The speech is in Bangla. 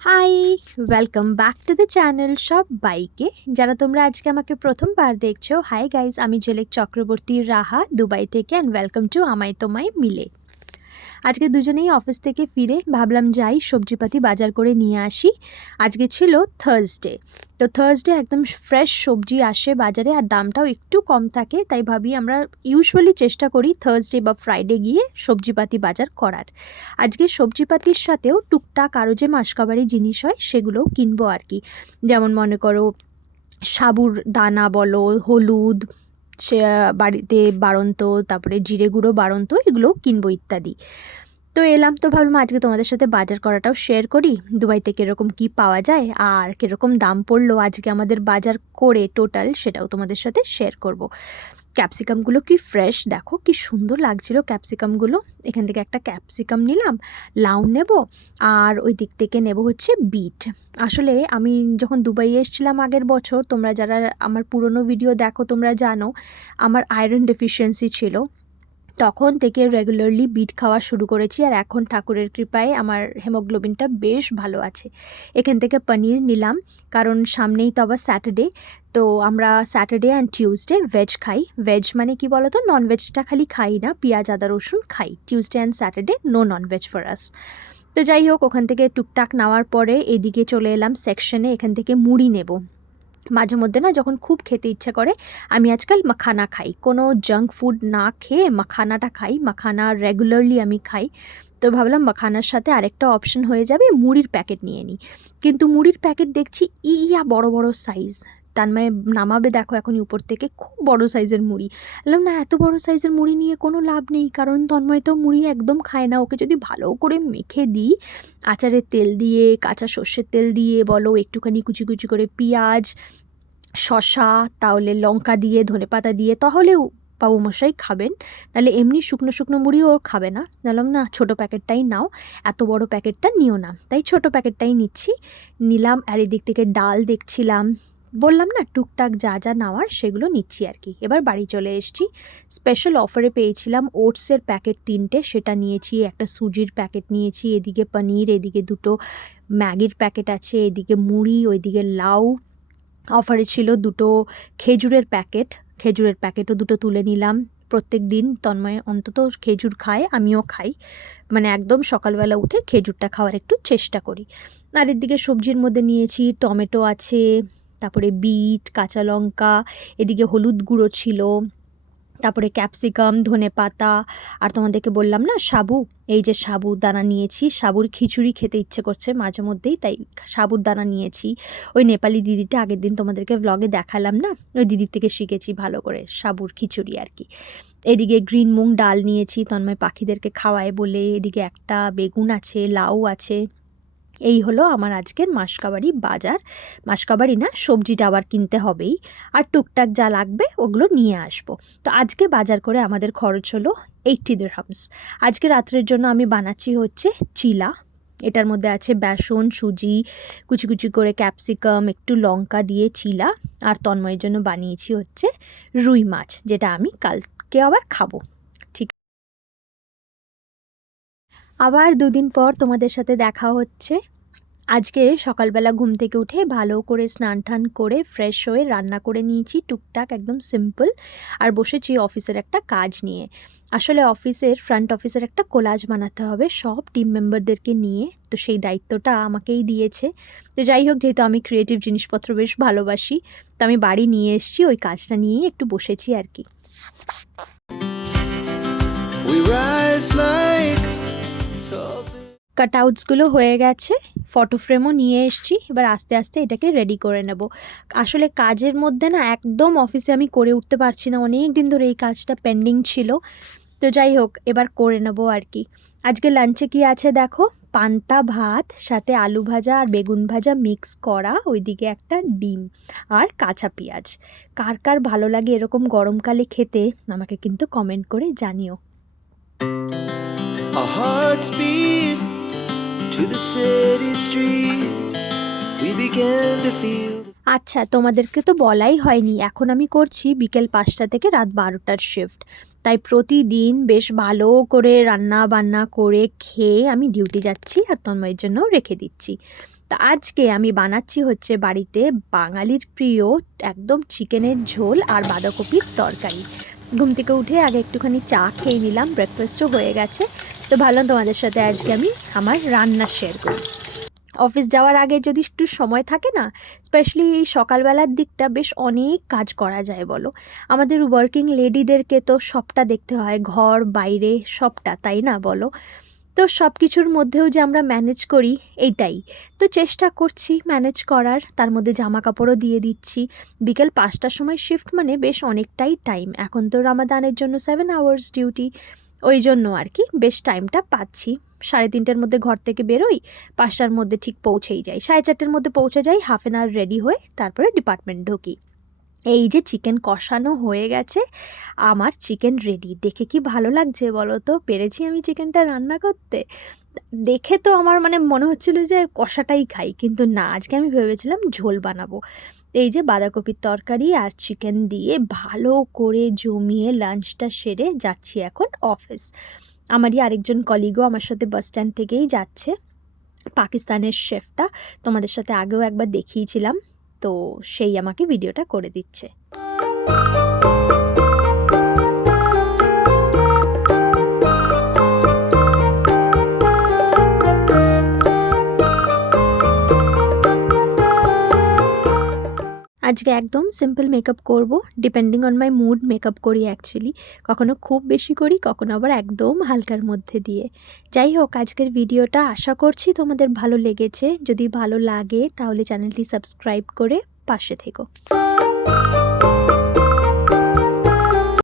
Hi welcome back to the channel সব বাইকে যারা তোমরা আজকে আমাকে প্রথমবার দেখছ হাই গাইজ আমি জেলেক চক্রবর্তী রাহা দুবাই থেকে অ্যান্ড ওয়েলকাম টু আমায় তোমায় মিলে আজকে দুজনেই অফিস থেকে ফিরে ভাবলাম যাই সবজিপাতি বাজার করে নিয়ে আসি। আজকে ছিল থার্সডে তো থার্সডে একদম ফ্রেশ সবজি আসে বাজারে আর দামটাও একটু কম থাকে, তাই ভাবি আমরা ইউজুয়ালি চেষ্টা করি থার্সডে বা ফ্রাইডে গিয়ে সবজিপাতি বাজার করার। আজকে সবজিপাতির সাথেও টুকটাক আরও যে মাসকাবারি জিনিস হয় সেগুলোও কিনবো আর কি। যেমন মনে করো সাবুর দানা বলো, হলুদ বাড়িতে বাড়ন্ত তারপরে জিরে গুঁড়ো বাড়ন্ত এগুলো কিনবো ইত্যাদি। তো এলাম তো ভাবলাম আজকে তোমাদের সাথে বাজার করাটাও শেয়ার করি। দুবাইতে কীরকম কি পাওয়া যায় আর কীরকম দাম পড়ল আজকে আমাদের বাজার করে টোটাল সেটাও তোমাদের সাথে শেয়ার করব। ক্যাপসিকামগুলো কি ফ্রেশ দেখো কি সুন্দর লাগছিল ক্যাপসিকামগুলো এখান থেকে একটা ক্যাপসিকাম নিলাম, লাউ নেব আর ওই দিক থেকে নেব হচ্ছে বিট আসলে আমি যখন দুবাই এসেছিলাম আগের বছর, তোমরা যারা আমার পুরনো ভিডিও দেখো তোমরা জানো, আমার আয়রন ডেফিসিয়েন্সি ছিল। তখন থেকে রেগুলারলি বিট খাওয়া শুরু করেছি আর এখন ঠাকুরের কৃপায় আমার হেমোগ্লোবিনটা বেশ ভালো আছে। এখান থেকে পনির নিলাম, কারণ সামনেই তো আবার স্যাটারডে তো আমরা স্যাটারডে অ্যান্ড টিউসডে ভেজ খাই। ভেজ মানে কি বলো তো নন ভেজটা খালি খাই না, পেঁয়াজ, আদা, রসুন খাই। Tuesday and Saturday no non veg for us তো যাই হোক, ওখান থেকে টুকটাক নেওয়ার পরে এদিকে চলে এলাম সেকশনে এখান থেকে মুড়ি নেব। মাঝে মধ্যে না যখন খুব খেতে ইচ্ছা করে, আমি আজকাল মাখানা খাই। কোনো জাঙ্ক ফুড না খেয়ে মাখানাটা খাই, মাখানা রেগুলারলি আমি খাই। তো ভাবলাম মাখানার সাথে আরেকটা অপশন হয়ে যাবে, মুড়ির প্যাকেট নিয়ে নিই। কিন্তু মুড়ির প্যাকেট দেখছি, ইয়া বড় বড় সাইজ তান্ময় নামাবে দেখো এখনই উপর থেকে, খুব বড় সাইজের মুড়ি। বললাম, না, এত বড় সাইজের মুড়ি নিয়ে কোনো লাভ নেই, কারণ তন্ময় তো মুড়ি একদম খায় না। ওকে যদি ভালো করে মেখে দিই, আচারের তেল দিয়ে, কাঁচা সর্ষের তেল দিয়ে, বলো, একটুখানি কুচি কুচি করে পেঁয়াজ শশা তাহলে লঙ্কা দিয়ে, ধনে পাতা দিয়ে তাহলেও বাবুমশাই খাবেন। নাহলে এমনি শুকনো শুকনো মুড়িও ওর খাবে না। বললাম, না, ছোটো প্যাকেটটাই নাও, এত বড় প্যাকেটটা নিও না। তাই ছোটো প্যাকেটটাই নিচ্ছি। নিলাম, আর এদিক থেকে ডাল দেখছিলাম। বললাম না, টুকটাক যা যা নেওয়ার সেগুলো নিচ্ছি আর কি। এবার বাড়ি চলে এসেছি। স্পেশাল অফারে পেয়েছিলাম ওটসের প্যাকেট তিনটে, সেটা নিয়েছি, একটা সুজির প্যাকেট নিয়েছি, এদিকে পনির, এদিকে দুটো ম্যাগির প্যাকেট আছে, এদিকে মুড়ি, ওইদিকে লাউ। অফারে ছিল দুটো খেজুরের প্যাকেট খেজুরের প্যাকেটও দুটো তুলে নিলাম। প্রত্যেক দিন তন্ময় অন্তত খেজুর খায় আমিও খাই। মানে একদম সকালবেলা উঠে খেজুরটা খাওয়ার একটু চেষ্টা করি। আর এদিকে সবজির মধ্যে নিয়েছি, টমেটো আছে তারপরে বিট, কাঁচা লঙ্কা, এদিকে হলুদ গুঁড়ো ছিল, তারপরে ক্যাপসিকাম, ধনে পাতা, আর তোমাদেরকে বললাম না, সাবু, এই যে সাবুর দানা নিয়েছি, সাবুর খিচুড়ি খেতে ইচ্ছে করছে মাঝে মধ্যেই, তাই সাবুর দানা নিয়েছি। ওই নেপালি দিদিটা আগের দিন তোমাদেরকে ব্লগে দেখালাম না, ওই দিদির থেকে শিখেছি ভালো করে সাবুর খিচুড়ি আর কি। এদিকে গ্রিন মুং ডাল নিয়েছি, তন্ময় পাখিদেরকে খাওয়ায় বলে, এদিকে একটা বেগুন আছে, লাউ আছে এই হলো আমার আজকের মাসকাবাড়ি বাজার। মাসকাবাড়ি না, সবজিটা আবার কিনতে হবেই। আর টুকটাক যা লাগবে, ওগুলো নিয়ে আসব। তো আজকে বাজার করে আমাদের খরচ হলো এইটটি দিরহামস আজকে রাত্রের জন্য আমি বানাচ্ছি হচ্ছে চিলা। এটার মধ্যে আছে বেসন, সুজি, কুচি কুচি করে ক্যাপসিকাম, একটু লঙ্কা দিয়ে চিলা। আর তন্ময়ের জন্য বানিয়েছি হচ্ছে রুই মাছ, যেটা আমি কালকে আবার খাব। আবার দুদিন পর তোমাদের সাথে দেখা হচ্ছে। আজকে সকালবেলা ঘুম থেকে উঠে ভালো করে স্নান টান করে ফ্রেশ হয়ে রান্না করে নিয়েছি টুকটাক একদম সিম্পল আর বসেছি অফিসের একটা কাজ নিয়ে। আসলে অফিসের ফ্রন্ট অফিসের একটা কোলাজ বানাতে হবে সব টিম মেম্বারদেরকে নিয়ে তো সেই দায়িত্বটা আমাকেই দিয়েছে। তো যাই হোক যেহেতু আমি ক্রিয়েটিভ জিনিসপত্র বেশ ভালোবাসি তো আমি বাড়ি নিয়ে এসেছি ওই কাজটা নিয়েই একটু বসেছি আর কি। কাটআউটসগুলো হয়ে গেছে ফটো ফ্রেমও নিয়ে এসছি, এবার আস্তে আস্তে এটাকে রেডি করে নেব। আসলে কাজের মধ্যে না একদম অফিসে আমি করে উঠতে পারছি না অনেক দিন ধরে এই কাজটা পেন্ডিং ছিল। তো যাই হোক, এবার করে নেব আর কি। আজকে লাঞ্চে কি আছে দেখো? পান্তা ভাত, সাথে আলু ভাজা আর বেগুন ভাজা মিক্স করা, ওইদিকে একটা ডিম আর কাঁচা পেঁয়াজ। কার কার ভালো লাগে এরকম গরমকালে খেতে, আমাকে কিন্তু কমেন্ট করে জানিও। Hearts beat আচ্ছা তোমাদেরকে তো বলাই হয়নি। এখন আমি করছি বিকেল পাঁচটা থেকে রাত বারোটার শিফট তাই প্রতিদিন বেশ ভালো করে রান্না বান্না করে খেয়ে আমি ডিউটি যাচ্ছি আর তন্ময়ের জন্য রেখে দিচ্ছি। তা আজকে আমি বানাচ্ছি হচ্ছে বাড়িতে বাঙালির প্রিয় একদম চিকেনের ঝোল আর বাঁধাকপির তরকারি। ঘুম থেকে উঠে আগে একটুখানি চা খেয়ে নিলাম ব্রেকফাস্টও হয়ে গেছে। তো ভাবলাম তোমাদের সাথে আজকে আমি আমার রান্না শেয়ার করি অফিস যাওয়ার আগে যদি একটু সময় থাকে না স্পেশালি এই সকালবেলার দিকটা বেশ অনেক কাজ করা যায় বলো। আমাদের ওয়ার্কিং লেডিদেরকে তো সবটা দেখতে হয়, ঘর, বাইরে, সবটা, তাই না বলো? তো সব কিছুর মধ্যেও যে আমরা ম্যানেজ করি, এইটাই। তো চেষ্টা করছি ম্যানেজ করার, তার মধ্যে জামা কাপড়ও দিয়ে দিচ্ছি। বিকেল পাঁচটার সময় শিফট মানে বেশ অনেকটাই টাইম এখন তো রামাদানের জন্য সেভেন আওয়ার্স ডিউটি ওই জন্য আর কি, বেশ টাইমটা পাচ্ছি। সাড়ে তিনটের মধ্যে ঘর থেকে বেরোই, পাঁচটার মধ্যে ঠিক পৌঁছেই যাই। সাড়ে চারটের মধ্যে পৌঁছে যাই হাফ অ্যান আওয়ার রেডি হয়ে তারপরে ডিপার্টমেন্ট ঢুকি। এই যে চিকেন কষানো হয়ে গেছে, আমার চিকেন রেডি দেখে কি ভালো লাগছে বলো তো? পেরেছি আমি চিকেনটা রান্না করতে। দেখে তো আমার মানে মনে হচ্ছিল যে কষাটাই খাই, কিন্তু না, আজকে আমি ভেবেছিলাম ঝোল বানাবো। এই যে বাঁধাকপির তরকারি আর চিকেন দিয়ে ভালো করে জমিয়ে লাঞ্চটা সেরে যাচ্ছি এখন অফিস আমারই আরেকজন কলিগও আমার সাথে বাস স্ট্যান্ড থেকেই যাচ্ছে, পাকিস্তানের শেফটা তোমাদের সাথে আগেও একবার দেখিয়েছিলাম। তো সেই আমাকে ভিডিওটা করে দিচ্ছে। আজকে একদম সিম্পল মেকআপ করব depending on my mood makeup করি অ্যাকচুয়ালি কখনো খুব বেশি করি, কখনো আবার একদম হালকার মধ্যে দিয়ে। যাই হোক, আজকের ভিডিওটা আশা করছি তোমাদের ভালো লেগেছে। যদি ভালো লাগে, তাহলে চ্যানেলটি সাবস্ক্রাইব করে পাশে থেকো।